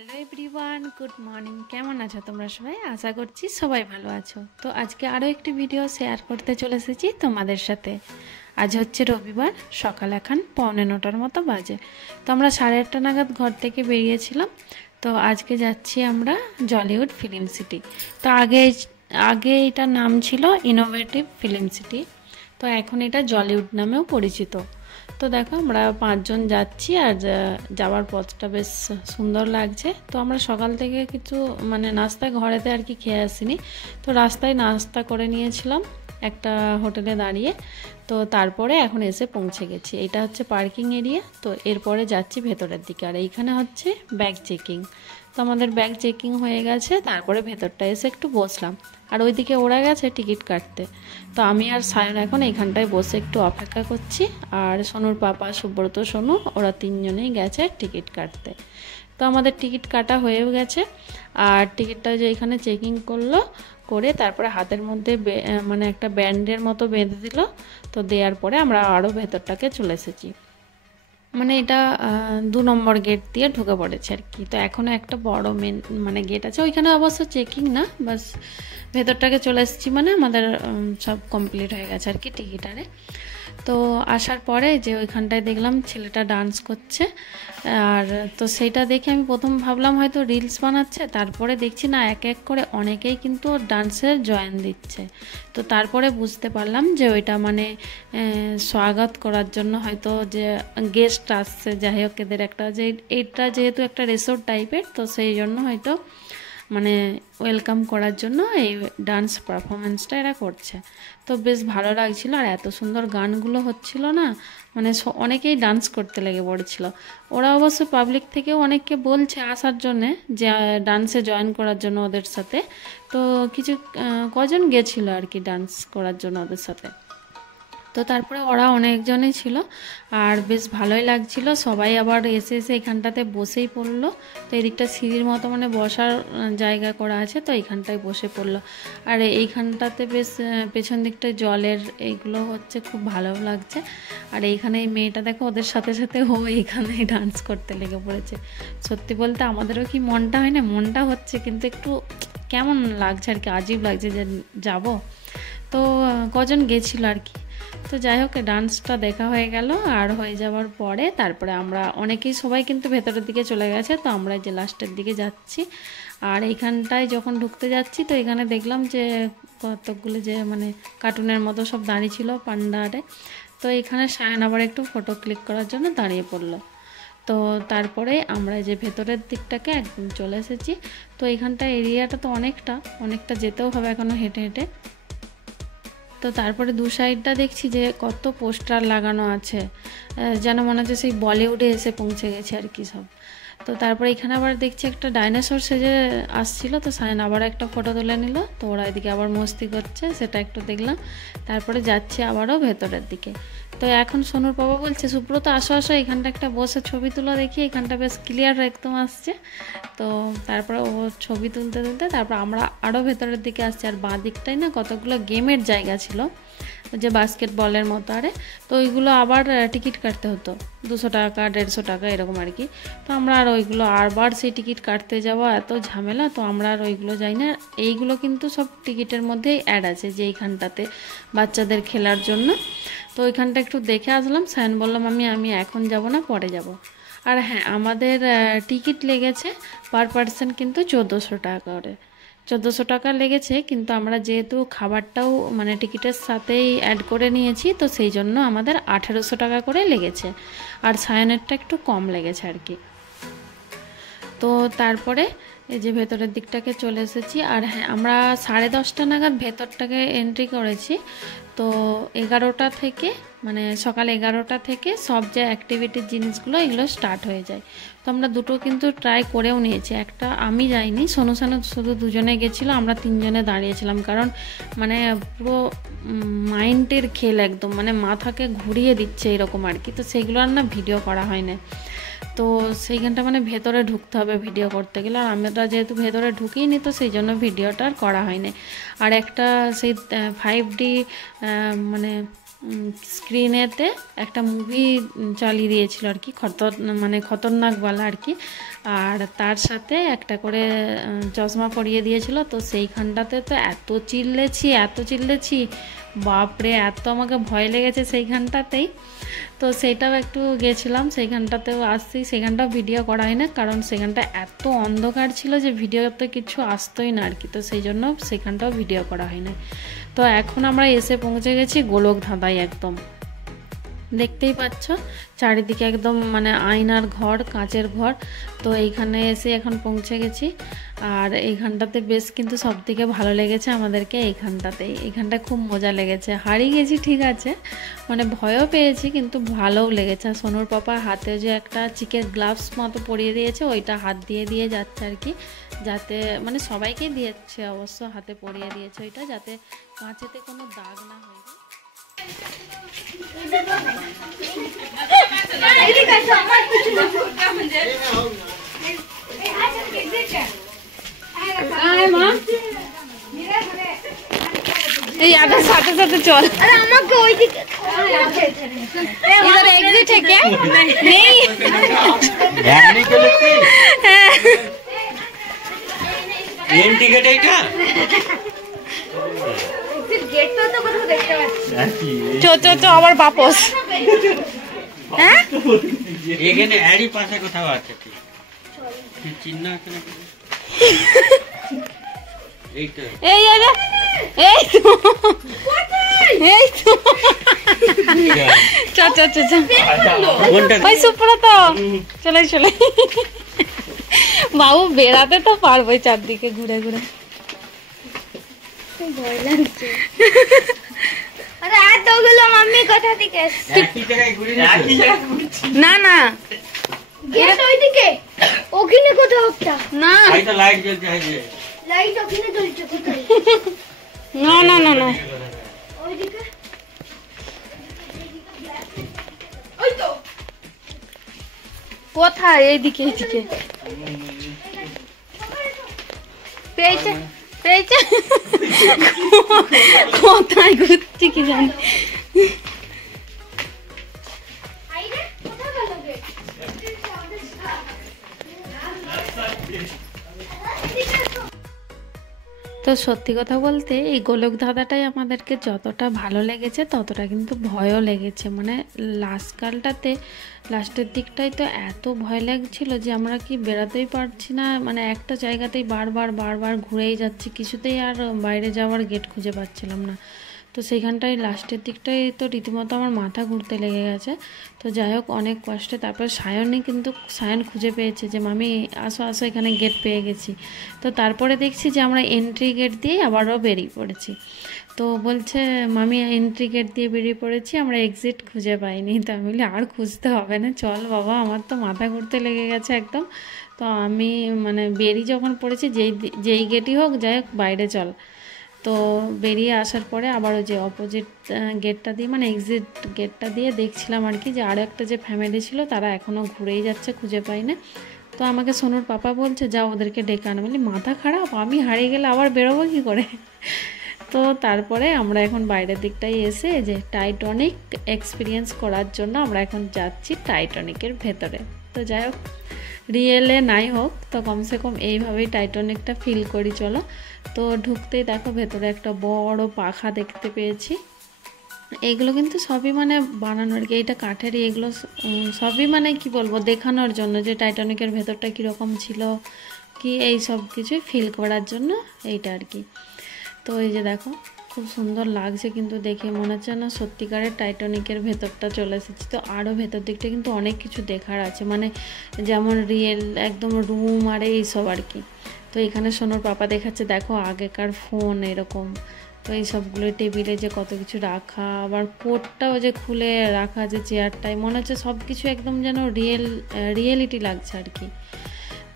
Hello everyone, good morning. কেমন আছো তোমরা সবাই? আশা করছি সবাই ভালো আছো। তো আজকে আরও একটি ভিডিও শেয়ার করতে চলে এসেছি তোমাদের সাথে। আজ হচ্ছে রবিবার, সকাল এখন 8:45 মতো বাজে। তো আমরা 8:30 নাগাদ ঘর থেকে বেরিয়েছিলাম। তো আজকে যাচ্ছি আমরা জলিউড ফিল্ম সিটি। তো আগে এটার নাম ছিল ইনোভেটিভ ফিল্ম সিটি, তো এখন এটা জলিউড নামেও পরিচিত। তো দেখো আমরা 5জন যাচ্ছি, আর যাওয়ার পথটা বেশ সুন্দর লাগছে। তো আমরা সকাল থেকে কিছু নাস্তা ঘরেতে আর কি খেয়ে আসিনি, তো রাস্তায় নাস্তা করে নিয়েছিলাম একটা হোটেলে দাঁড়িয়ে। তো তারপরে এখন এসে পৌঁছে গেছি। এটা হচ্ছে পার্কিং এরিয়া। তো এরপরে যাচ্ছি ভেতরের দিকে, আর এইখানে হচ্ছে ব্যাগ চেকিং। তো আমাদের ব্যাগ চেকিং হয়ে গেছে, তারপরে ভেতরটা এসে একটু বসলাম। আর ওইদিকে ওরা গেছে টিকিট কাটতে। তো আমি আর সায়ন এখন এইখানটায় বসে একটু অপেক্ষা করছি। আর সোনুর পাপা সুব্রত, সোনু, ওরা 3জনেই গেছে টিকিট কাটতে। তো আমাদের টিকিট কাটা হয়েও গেছে। আর টিকিটটা যে এখানে চেকিং করলো, করে তারপরে হাতের মধ্যে একটা ব্যান্ডের মতো বেঁধে দিল। তো দেওয়ার পরে আমরা আরও ভেতরটাকে চলে এসেছি। এটা 2 নম্বর গেট দিয়ে ঢুকে পড়েছে আর কি। তো এখনও একটা বড় মেন গেট আছে, ওইখানে অবশ্য চেকিং না, বাস ভেতরটাকে চলে এসেছি, আমাদের সব কমপ্লিট হয়ে গেছে আর কি টিকিটারে। তো আসার পরে যে ওইখানটায় দেখলাম ছেলেটা ডান্স করছে। আর তো সেইটা দেখে আমি প্রথম ভাবলাম হয়তো রিলস বানাচ্ছে, তারপরে দেখছি না, এক এক করে অনেকেই কিন্তু ডান্সে জয়েন দিচ্ছে। তো তারপরে বুঝতে পারলাম যে ওইটা স্বাগত করার জন্য হয়তো যে গেস্ট আসছে, যাই হোক এদের একটা, যে এটা যেহেতু একটা রিসোর্ট টাইপের, তো সেই জন্য হয়তো ওয়েলকাম করার জন্য এই ডান্স পারফরমেন্সটা এরা করছে। তো বেশ ভালো লাগছিল, আর এত সুন্দর গানগুলো হচ্ছিল না, অনেকেই ডান্স করতে লেগে পড়েছিল। ওরা অবশ্য পাবলিক থেকেও অনেককে বলছে আসার জন্যে, যে ডান্সে জয়েন করার জন্য ওদের সাথে। তো কিছু কজন গেছিল আর কি ডান্স করার জন্য ওদের সাথে। তো তারপরে ওরা অনেকজনই ছিল, আর বেশ ভালোই লাগছিল। সবাই আবার এসে এসে এখানটাতে বসেই পড়লো। তো এদিকটা সিঁড়ির মতো বসার জায়গা করা আছে, তো এইখানটায় বসে পড়লো। আর এইখানটাতে বেশ পেছন দিকটায় জলের এইগুলো হচ্ছে, খুব ভালো লাগছে। আর এইখানে এই মেয়েটা দেখো, ওদের সাথে সাথে ও এইখানেই ডান্স করতে লেগে পড়েছে। সত্যি বলতে আমাদেরও কি মনটা হয় না, মনটা হচ্ছে, কিন্তু একটু কেমন লাগছে আর কি, আজীব লাগছে যে যাব। তো কজন গেছিলো আর কি। তো যাই হোক, ডান্সটা দেখা হয়ে গেল। আর হয়ে যাওয়ার পরে তারপরে আমরা অনেকেই, সবাই কিন্তু ভেতরের দিকে চলে গেছে, তো আমরা যে লাস্টের দিকে যাচ্ছি। আর এইখানটায় যখন ঢুকতে যাচ্ছি, তো এখানে দেখলাম যে কতকগুলো যে কার্টুনের মতো সব দাঁড়িয়ে ছিল পান্ডারে। তো এখানে সায়ন আবার একটু ফটো ক্লিক করার জন্য দাঁড়িয়ে পড়লো। তো তারপরে আমরা যে ভেতরের দিকটাকে একদম চলে এসেছি। তো এইখানটা এরিয়াটা তো অনেকটা যেতেও হবে এখনও হেঁটে হেঁটে। তো তারপরে দু সাইডটা দেখছি যে কত পোস্টার লাগানো আছে, যেন মনে হচ্ছে সেই বলিউডে এসে পৌঁছে গেছে আর কি সব। তো তারপরে এখানে আবার দেখছি একটা ডাইনোসর সেজে আসছিল, তো সায়ন আবার একটা ফটো তুলে নিল। তো ওরা এদিকে আবার মস্তি করছে, সেটা একটু দেখলাম। তারপরে যাচ্ছি আবারও ভেতরের দিকে। তো এখন সোনুর বাবা বলছে, সুব্রত আসো আসো, এখানটা একটা বসে ছবি তুলো, দেখি এখানটা বেশ ক্লিয়ার একদম আসছে। তো তারপরে ও ছবি তুলতে তুলতে তারপর আমরা আরও ভেতরের দিকে আসছি। আর বাঁ দিকটাই না কতগুলো গেমের জায়গা ছিল, যে বাস্কেটবলের মতো। তো ওইগুলো আবার টিকিট কাটতে হতো, 200 টাকা 150 টাকা এরকম আর কি। তো আমরা আর ওইগুলো আবার সেই টিকিট কাটতে যাওয়া এত ঝামেলা, তো আমরা আর ওইগুলো যাই না। এইগুলো কিন্তু সব টিকিটের মধ্যেই অ্যাড আছে, যে এইখানটাতে বাচ্চাদের খেলার জন্য। তো ওইখানটা একটু দেখে আসলাম। সায়ন বললাম আমি এখন যাব না, পরে যাব। আর হ্যাঁ, আমাদের টিকিট লেগেছে পার পার্সন কিন্তু 1400 টাকা করে। 1400 টাকা লেগেছে, কিন্তু আমরা যেহেতু খাবারটাও টিকিটের সাথেই অ্যাড করে নিয়েছি, তো সেই জন্য আমাদের 1800 টাকা করে লেগেছে। আর সায়নেরটা একটু কম লেগেছে আর কি। তো তারপরে এই যে ভেতরের দিকটাকে চলে এসেছি। আর হ্যাঁ, আমরা 10:30 নাগাদ ভেতরটাকে এন্ট্রি করেছি। তো 11টা থেকে সকাল 11টা থেকে সব যে অ্যাক্টিভিটির জিনিসগুলো এগুলো স্টার্ট হয়ে যায়। তো আমরা দুটো কিন্তু ট্রাই করেও নিয়েছি। একটা আমি যাইনি, সোনু সানু শুধু দুজনে গেছিলো, আমরা 3জনে দাঁড়িয়েছিলাম। কারণ পুরো মাইন্ডের খেল একদম, মাথাকে ঘুরিয়ে দিচ্ছে এরকম আর কি। তো সেগুলো আর না ভিডিও করা হয় না। তো সেইখানটা ভেতরে ঢুকতে হবে ভিডিও করতে গেলে, আর আমরা যেহেতু ভেতরে ঢুকিনি, তো সেই জন্য ভিডিওটা আর করা হয়নি। আর একটা সেই 5D স্ক্রিনেতে একটা মুভি চালিয়ে দিয়েছিল আর কি, মানে খতরনাকওয়ালা আর কি। আর তার সাথে একটা করে চশমা পরিয়ে দিয়েছিল। তো সেইখানটাতে তো এত চিল্লেছি বাপরে, এত আমাকে ভয় লেগেছে সেইখানটাতেই। তো সেইটাও একটু গেছিলাম, সেইখানটাতেও আসছি, সেখানটাও ভিডিও করা হয় না, কারণ সেখানটা এত অন্ধকার ছিল যে ভিডিওতে কিছু আসতোই না আর কি। তো সেই জন্য সেখানটাও ভিডিও করা হয় না। তো এখন আমরা এসে পৌঁছে গেছি গোলকধাঁধায়, একদম দেখতেই পাচ্ছ চারিদিকে একদম মানে আয়নার ঘর, কাঁচের ঘর। তো এইখানে এসে এখন পৌঁছে গেছি। আর এইখানটাতে বেশ কিন্তু সব থেকে ভালো লেগেছে আমাদেরকে এইখানটা খুব মজা লেগেছে। হারিয়ে গেছি ঠিক আছে, মানে ভয়ও পেয়েছি, কিন্তু ভালোও লেগেছে। আর সোনুর পাপা হাতে যে একটা চিকের গ্লাভস মতো পরিয়ে দিয়েছে, ওইটা হাত দিয়ে যাচ্ছে আর কি, যাতে মানে সবাইকেই দিয়েছে অবশ্য, হাতে পরিয়ে দিয়েছে ওইটা, যাতে কাঁচেতে কোনো দাগ না হয়। এই আদার সাথে সাথে চল, আরে আমাকে ওইদিকে इधर एग्जिट है क्या? नहीं बैठने के लिए ट्रेन टिकट है क्या? गेट तो कोথাও দেখতে পাচ্ছি। চো আবার বাপস। হ্যাঁ এখানে এরই পাশে কোথাও আছে কি চিহ্ন আছে নাকি? এইটা এই আরে এই তো চো কোনটা? ওই সুপ্রত চলে বাবু বেড়াতে তো পারবোই চারদিকে ঘুরে ঘুরে। ভয় লাগছে। আরে এতগুলো মাম্মি কোথা থেকে এসেছে? একই জায়গায় ঘুরে একই জায়গায় ঘুরছি না গেট ওইদিকে, ওখানে কোথাও একটা না এই তো লাইট জ্বলছে এই যে লাইট ওখানে জ্বলছে কোথায়? না ওইদিকে ওই তো কোথায়? এইদিকে পেয়েছে কোথায় ঘুরছি কি জানি। আইরে কোথায় গেল গেট? তো সত্যি কথা বলতে এই গোলকধাঁধাটাই আমাদেরকে যতটা ভালো লেগেছে ততটা কিন্তু ভয়ও লেগেছে। মানে লাস্টের দিকটাই তো এত ভয় লাগছিল যে আমরা কি বেরাতেই পারছি না, মানে একটা জায়গাতেই বারবার ঘুরেই যাচ্ছি, কিছুতেই আর বাইরে যাওয়ার গেট খুঁজে পাচ্ছিলাম না। তো সেইখানটায় লাস্টের দিকটাই তো রীতিমতো আমার মাথা ঘুরতে লেগে গেছে। তো যাই হোক অনেক কষ্টে তারপর সায়ন খুঁজে পেয়েছে যে মামি আসো এখানে গেট পেয়ে গেছি। তো তারপরে দেখছি যে আমরা এন্ট্রি গেট দিয়ে আবারও বেরিয়ে পড়েছি। তো বলছে মামি এন্ট্রি গেট দিয়ে বেরিয়ে পড়েছি, আমরা এক্সিট খুঁজে পাইনি। তো আমি বলি আর খুঁজতে হবে না, চল বাবা, আমার তো মাথা ঘুরতে লেগে গেছে একদম। তো আমি মানে বেরিয়ে যখন পড়েছি, যেই গেটই হোক যাই হোক বাইরে চল। তো বেরিয়ে আসার পরে আবার ওই যে অপোজিট গেটটা দিয়ে মানে এক্সিট গেটটা দিয়ে দেখছিলাম আর কি, যে আরও একটা যে ফ্যামিলি ছিল তারা এখনও ঘুরেই যাচ্ছে, খুঁজে পাই না। তো আমাকে সোনুর পাপা বলছে যাও ওদেরকে ডেকে আনো। বলি মাথা খারাপ, আমি হারিয়ে গেলে আবার বেরোবো কী করে? তো তারপরে আমরা এখন বাইরের দিকটাই এসে যে টাইটানিক এক্সপিরিয়েন্স করার জন্য আমরা এখন যাচ্ছি টাইটানিকের ভেতরে। তো যাই হোক রিয়েলে নাই হোক, তো কমসে কম এইভাবেই টাইটানিকটা ফিল করি চলো। তো ঢুকতেই দেখো ভেতরে একটা বড় পাখা দেখতে পেয়েছি। এগুলো কিন্তু সবই মানে বানানো আর কি, এইটা কাঠেরই, এগুলো সবই মানে কি বলবো দেখানোর জন্য যে টাইটানিকের ভেতরটা কীরকম ছিল কি এই সব কিছুই ফিল করার জন্য এইটা আর কি। তো এই যে দেখো খুব সুন্দর লাগছে কিন্তু দেখে, মনে হচ্ছে না সত্যিকারের টাইটানিকের ভেতরটা চলে এসেছি। তো আরও ভেতর দিকটা কিন্তু অনেক কিছু দেখার আছে, মানে যেমন রিয়েল একদম রুম আর এইসব আর কি। তো এখানে সোনুর পাপা দেখাচ্ছে দেখো আগেকার ফোন এরকম। তো এই সবগুলো টেবিলে যে কত কিছু রাখা, আবার কোটটাও যে খুলে রাখা যে চেয়ারটায়, মনে হচ্ছে সব কিছু একদম যেন রিয়েলিটি লাগছে আর কি।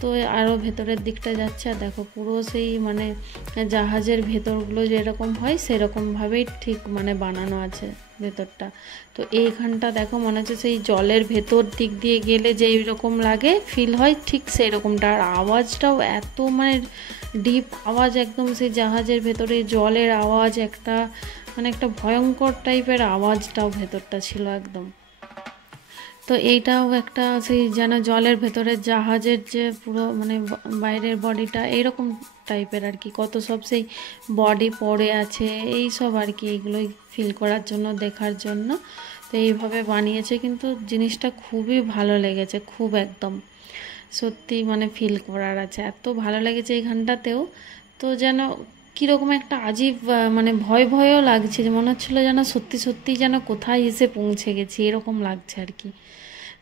তো আরও ভেতরের দিকটা যাচ্ছে আর দেখো পুরো সেই মানে জাহাজের ভেতরগুলো যেরকম হয় সেরকমভাবেই ঠিক মানে বানানো আছে ভেতরটা। তো এইখানটা দেখো মনে হচ্ছে সেই জলের ভেতর দিক দিয়ে গেলে যেই রকম লাগে ফিল হয় ঠিক সেই রকমটা। আর আওয়াজটাও এত মানে ডিপ আওয়াজ, একদম সেই জাহাজের ভেতরে জলের আওয়াজ একটা, মানে একটা ভয়ঙ্কর টাইপের আওয়াজটাও ভেতরটা ছিল একদম। তো এইটাও একটা সেই যেন জলের ভেতরে জাহাজের যে পুরো মানে বাইরের বডিটা এইরকম টাইপের আর কি, কত সব সেই বডি পড়ে আছে এই সব আর কি, এইগুলোই ফিল করার জন্য, দেখার জন্য। তো এইভাবে বানিয়েছে, কিন্তু জিনিসটা খুবই ভালো লেগেছে, খুব একদম সত্যি মানে ফিল করার আছে, এত ভালো লেগেছে এইখানটাতেও। তো যেন কীরকম একটা আজীব মানে ভয় ভয়ও লাগছে, যে মনে হচ্ছিলো যেন সত্যি সত্যি যেন কোথায় এসে পৌঁছে গেছি এরকম লাগছে আর কি।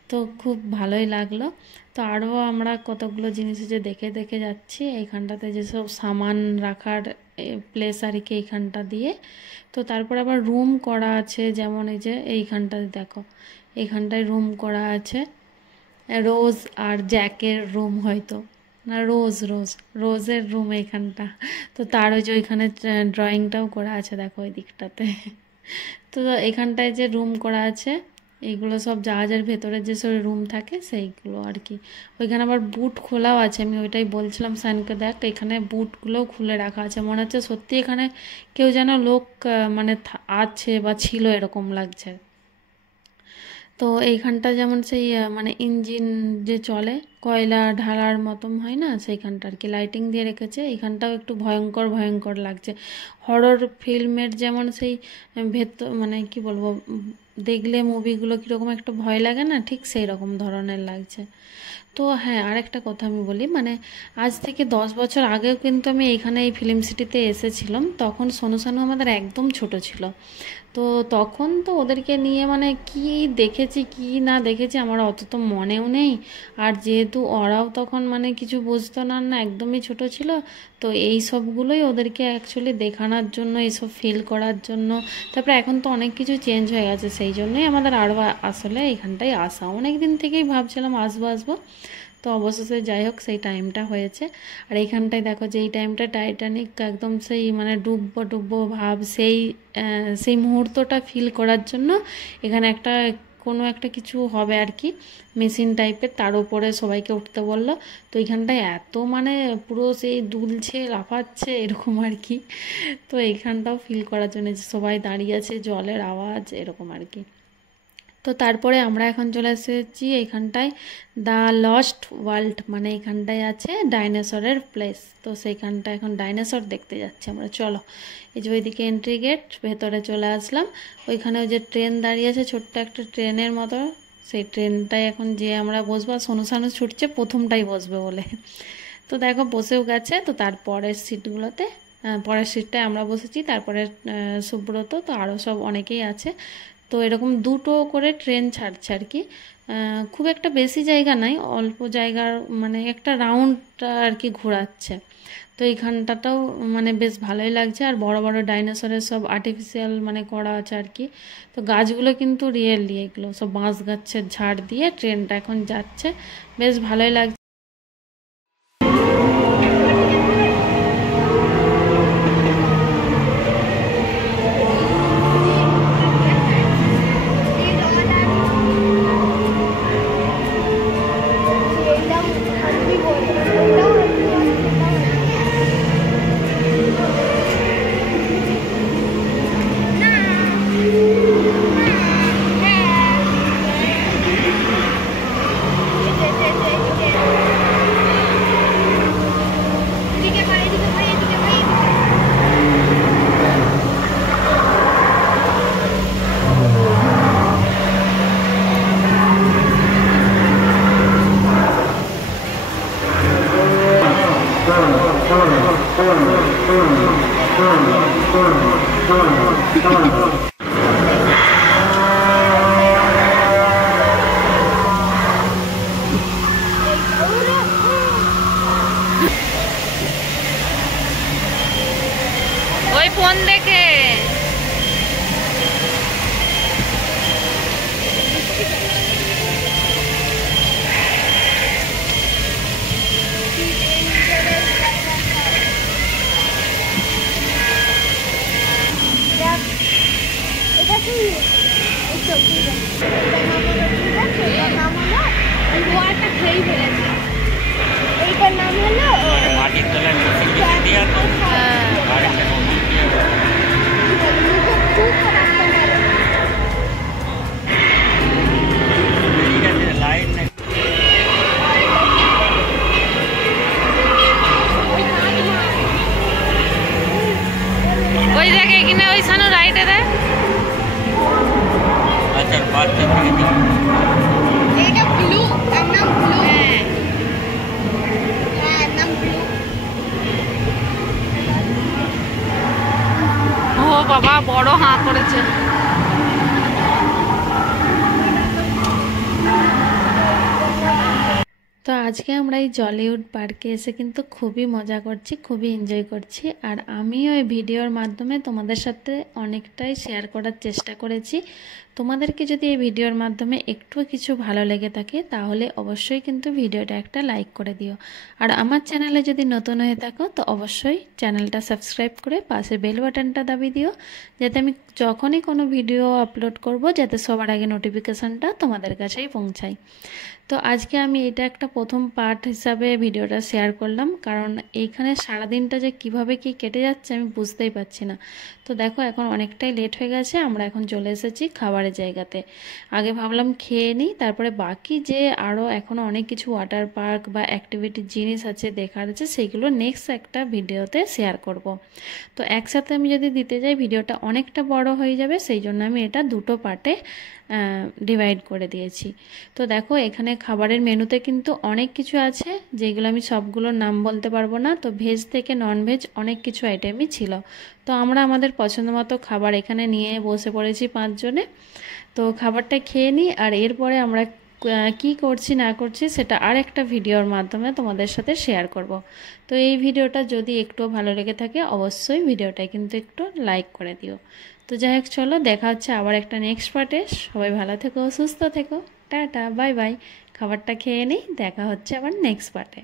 তো খুব ভালোই লাগলো। তো আরও আমরা কতগুলো জিনিস যে দেখে দেখে যাচ্ছি, এইখানটাতে যেসব সামান রাখার প্লেস আর কি এইখানটা দিয়ে। তো তারপর আবার রুম করা আছে, যেমন এই যে এইখানটাতে দেখো, এইখানটায় রুম করা আছে, রোজ আর জ্যাকের রুম, হয়তো না রোজের রুম এইখানটা। তো তার ওই যে ওইখানে ড্রয়িংটাও করা আছে দেখো ওই দিকটাতে। তো এখানটায় যে রুম করা আছে, এইগুলো সব জাহাজের ভেতরে যেসব রুম থাকে সেইগুলো আর কি। ওইখানে আবার বুট খোলাও আছে, আমি ওইটাই বলছিলাম সানকে, দেখ এখানে বুটগুলোও খুলে রাখা আছে, মনে হচ্ছে সত্যি এখানে কেউ যেন লোক মানে আছে বা ছিল এরকম লাগছে। তো এইখানটা যেমন সেই মানে ইঞ্জিন যে চলে কয়লা ঢালার মতন হয় না, সেইখানটা আর কি লাইটিং দিয়ে রেখেছে। এইখানটাও একটু ভয়ঙ্কর ভয়ঙ্কর লাগছে, হরর ফিল্মের যেমন সেই ভেতর মানে কি বলবো, দেখলে মুভিগুলো কীরকম একটা ভয় লাগে না, ঠিক সেই রকম ধরনের লাগছে। তো হ্যাঁ, আরেকটা কথা আমি বলি, মানে আজ থেকে 10 বছর আগেও কিন্তু আমি এইখানে এই ফিল্ম সিটিতে এসেছিলাম, তখন সোনু সানু আমাদের একদম ছোট ছিল। তো তখন তো ওদেরকে নিয়ে মানে কি দেখেছি কি না দেখেছি আমার অত তো মনেও নেই। আর যেহেতু ওরাও তখন মানে কিছু বুঝতো না, না একদমই ছোট ছিল, তো এই সবগুলোই ওদেরকে অ্যাকচুয়ালি দেখানোর জন্য, এইসব ফিল করার জন্য। তারপরে এখন তো অনেক কিছু চেঞ্জ হয়ে গেছে, সেই জন্যই আমাদের আরও আসলে এখানটায় আসা, অনেক দিন থেকেই ভাবছিলাম আসবো। তো অবশেষে যাই হোক সেই টাইমটা হয়েছে। আর এইখানটায় দেখো যে এই টাইমটা টাইটানিক একদম সেই মানে ডুববো ভাব, সেই মুহূর্তটা ফিল করার জন্য এখানে কোনো একটা কিছু হবে আর কি, মেশিন টাইপের, তার উপরে সবাইকে উঠতে বললো। তো এইখানটায় এত মানে পুরো সেই দুলছে লাফাচ্ছে এরকম আর কি। তো এইখানটাও ফিল করার জন্য যে সবাই দাঁড়িয়ে আছে, জলের আওয়াজ এরকম আর কি। তো তারপরে আমরা এখন চলে এসেছি এইখানটায় দ্য লস্ট ওয়ার্ল্ড, মানে এইখানটায় আছে ডাইনোসরের প্লেস। তো সেইখানটা এখন ডাইনোসর দেখতে যাচ্ছি আমরা, চলো। এই যে ওইদিকে এন্ট্রি গেট, ভেতরে চলে আসলাম। ওইখানে ওই যে ট্রেন দাঁড়িয়ে আছে, ছোট্ট একটা ট্রেনের মতো, সেই ট্রেনটাই এখন যে আমরা বসবো, সোনু সানু ছুটছে প্রথমটাই বসবে বলে। তো দেখো বসেও গেছে। তো তারপরের সিটগুলোতে, পরের সিটটায় আমরা বসেছি, তারপরে সুব্রত, তো আরও সব অনেকেই আছে। তো এরকম দুটো করে ট্রেন ছাড়ছে আর কি, খুব একটা বেশি জায়গা নাই, অল্প জায়গার মানে একটা রাউন্ড আর কি ঘোরাচ্ছে। তো এইখানটাটাও মানে বেশ ভালোই লাগছে। আর বড় বড় ডাইনোসরের সব আর্টিফিশিয়াল মানে করা আছে আর কি। তো গাছগুলো কিন্তু রিয়েলি, এগুলো সব বাঁশ গাছের ঝাড় দিয়ে ট্রেনটা এখন যাচ্ছে, বেশ ভালোই লাগছে। ওই ফোন দেখে এইটার নাম হলো মাটির তলায় মেশিন দিয়ে আর একটা বাবা বড় হাঁ করেছে। তো আজকে আমরা এই জলিউড পার্কে এসে কিন্তু খুবই মজা করছি, খুবই এনজয় করছি। আর আমিও এই ভিডিওর মাধ্যমে তোমাদের সাথে অনেকটাই শেয়ার করার চেষ্টা করেছি। তোমাদেরকে যদি এই ভিডিওর মাধ্যমে একটু কিছু ভালো লেগে থাকে তাহলে অবশ্যই কিন্তু ভিডিওটা একটা লাইক করে দিও। আর আমার চ্যানেলে যদি নতুন হয়ে থাকো তো অবশ্যই চ্যানেলটা সাবস্ক্রাইব করে পাশে বেল বাটনটা দাবিয়ে দিও, যাতে আমি যখনই কোনো ভিডিও আপলোড করব যাতে সবার আগে নোটিফিকেশানটা তোমাদের কাছেই পৌঁছায়। তো আজকে আমি এটা একটা প্রথম পার্ট হিসাবে ভিডিওটা শেয়ার করলাম, কারণ এইখানে সারাদিনটা যে কিভাবে কি কেটে যাচ্ছে আমি বুঝতেই পারছি না। তো দেখো এখন অনেকটাই লেট হয়ে গেছে, আমরা এখন চলে এসেছি খাবারের জায়গাতে। আগে ভাবলাম খেয়ে নিই, তারপরে বাকি যে আরও এখনও অনেক কিছু ওয়াটার পার্ক বা অ্যাক্টিভিটির জিনিস আছে দেখার আছে সেইগুলো নেক্সট একটা ভিডিওতে শেয়ার করব। তো একসাথে আমি যদি দিতে যাই ভিডিওটা অনেকটা বড় হয়ে যাবে, সেই জন্য আমি এটা দুটো পার্টে ডিভাইড করে দিয়েছি। তো দেখো এখানে খাবারের মেনুতে কিন্তু অনেক কিছু আছে, যেগুলো আমি সবগুলোর নাম বলতে পারবো না। তো ভেজ থেকে নন ভেজ অনেক কিছু আইটেমই ছিল। তো আমরা আমাদের পছন্দ মতো খাবার এখানে নিয়ে বসে পড়েছি 5 জনে। তো খাবারটা খেয়ে নিই, আর এরপরে আমরা কি করছি না করছি সেটা আর একটা ভিডিওর মাধ্যমে তোমাদের সাথে শেয়ার করব। তো এই ভিডিওটা যদি একটু ভালো লেগে থাকে অবশ্যই ভিডিওটায় কিন্তু একটু লাইক করে দিও। তো যাই হোক, চলো দেখা হচ্ছে আবার একটা নেক্সট পার্টে। সবাই ভালো থেকো, সুস্থ থেকো, টাটা, বাই বাই। খাবারটা খেয়ে নিই, দেখা হচ্ছে আবার নেক্সট পার্টে।